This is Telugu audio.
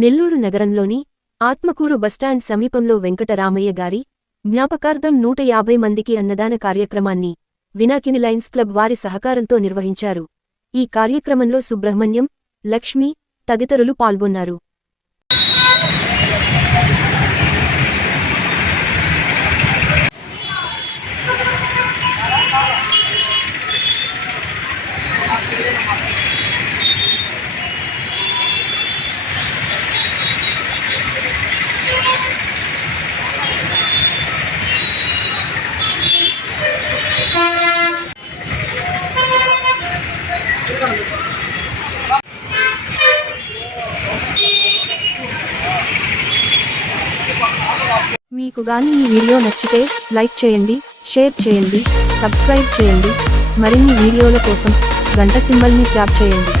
నెల్లూరు నగరంలోని ఆత్మకూరు బస్టాండ్ సమీపంలో వెంకటరామయ్య గారి జ్ఞాపకార్థం 150 మందికి అన్నదాన కార్యక్రమాన్ని వినాకిని లయన్స్ క్లబ్ వారి సహకారంతో నిర్వహించారు. ఈ కార్యక్రమంలో సుబ్రహ్మణ్యం, లక్ష్మి తదితరులు పాల్గొన్నారు. మీకు గాని ఈ వీడియో నచ్చితే లైక్ చేయండి, షేర్ చేయండి, సబ్స్క్రైబ్ చేయండి. మరిన్ని వీడియోల కోసం గంట సింబల్ని ట్యాప్ చేయండి.